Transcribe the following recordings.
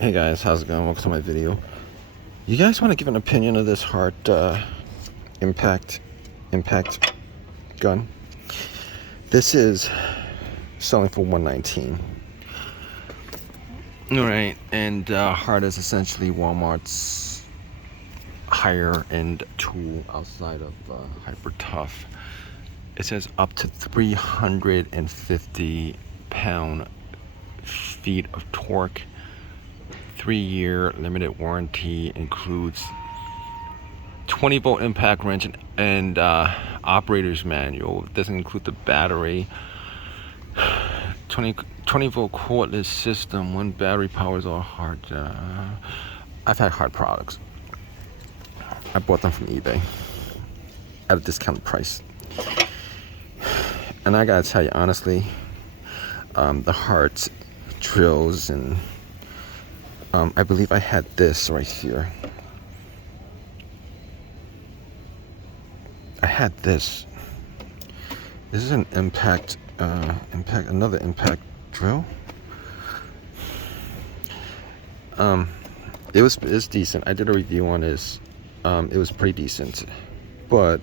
Hey guys, how's it going? Welcome to my video. You guys want to give an opinion of this HART impact gun? This is selling for $119. All right, and HART is essentially Walmart's higher end tool outside of Hyper Tough. It says up to 350 pound-feet of torque. 3-year limited warranty, includes 20-volt impact wrench and operator's manual. It doesn't include the battery. 20-volt cordless system. One battery powers all HART. I've had HART products. I bought them from eBay at a discounted price. And I gotta tell you honestly, the HART drills and I believe I had this right here. I had this. This is an another impact drill. It's decent. I did a review on this. It was pretty decent, but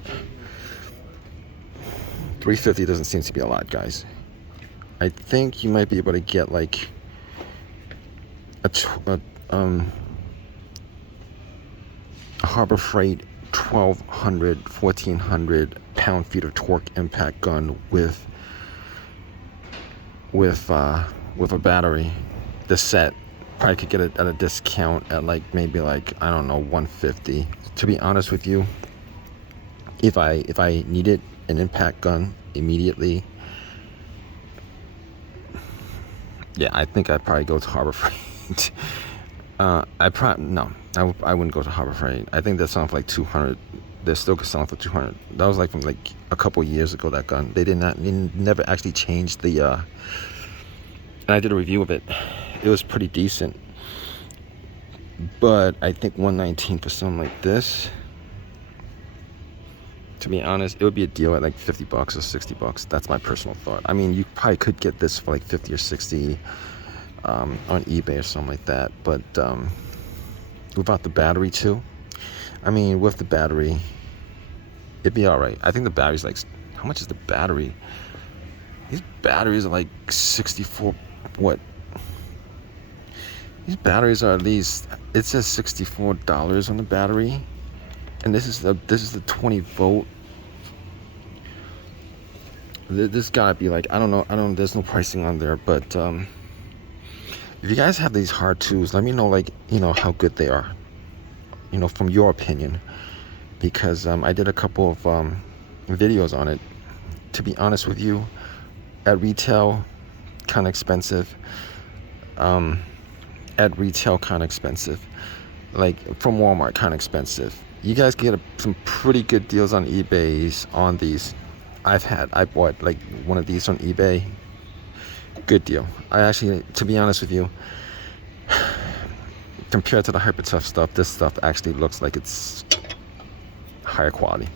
$350 doesn't seem to be a lot, guys. I think you might be able to get like a Harbor Freight 1,200 pound-feet of torque impact gun with a battery. The set probably could get it at a discount at like maybe like, I don't know, $150. To be honest with you, if I needed an impact gun immediately, yeah, I think I'd probably go to Harbor Freight. I wouldn't go to Harbor Freight. I think they're selling for like $200. They're still selling for $200. That was like from like a couple years ago, that gun. They never actually changed the and I did a review of it. It was pretty decent, but I think $119 for something like this, to be honest, it would be a deal at like $50 or $60. That's my personal thought. I mean, you probably could get this for like 50 or 60 on eBay or something like that, but without the battery too, I mean, with the battery, it'd be all right. I think the battery's like, how much is the battery? These batteries are like 64. What? These batteries are at least, it says $64 on the battery, and this is the 20 volt. This gotta be like, I don't know. There's no pricing on there, but if you guys have these HART tools, let me know, like, how good they are, from your opinion, because I did a couple of videos on it. To be honest with you, at retail, kind of expensive. Like from Walmart, kind of expensive. You guys get some pretty good deals on eBay on these. I bought like one of these on eBay. Good deal. I actually, to be honest with you, compared to the Hyper Tough stuff, this stuff actually looks like it's higher quality.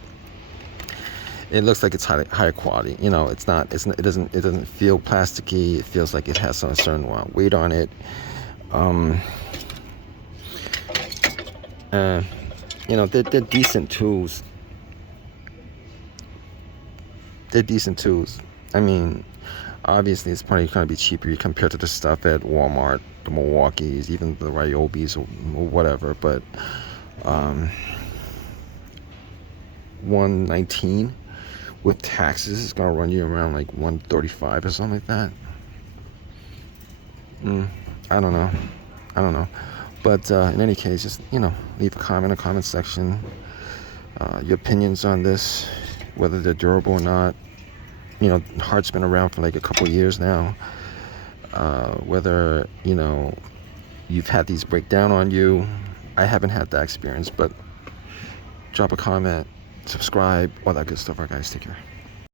It looks like it's higher quality. It's not. It doesn't feel plasticky. It feels like it has some certain weight on it. They're decent tools. They're decent tools. I mean, obviously, it's probably going to be cheaper compared to the stuff at Walmart, the Milwaukees, even the Ryobis or whatever. But $119 with taxes is going to run you around like $135 or something like that. I don't know. But in any case, just leave a comment in the comment section. Your opinions on this, whether they're durable or not. HART's been around for like a couple years now. Whether you've had these break down on you, I haven't had that experience, but drop a comment, subscribe, all that good stuff. All right, guys, take care.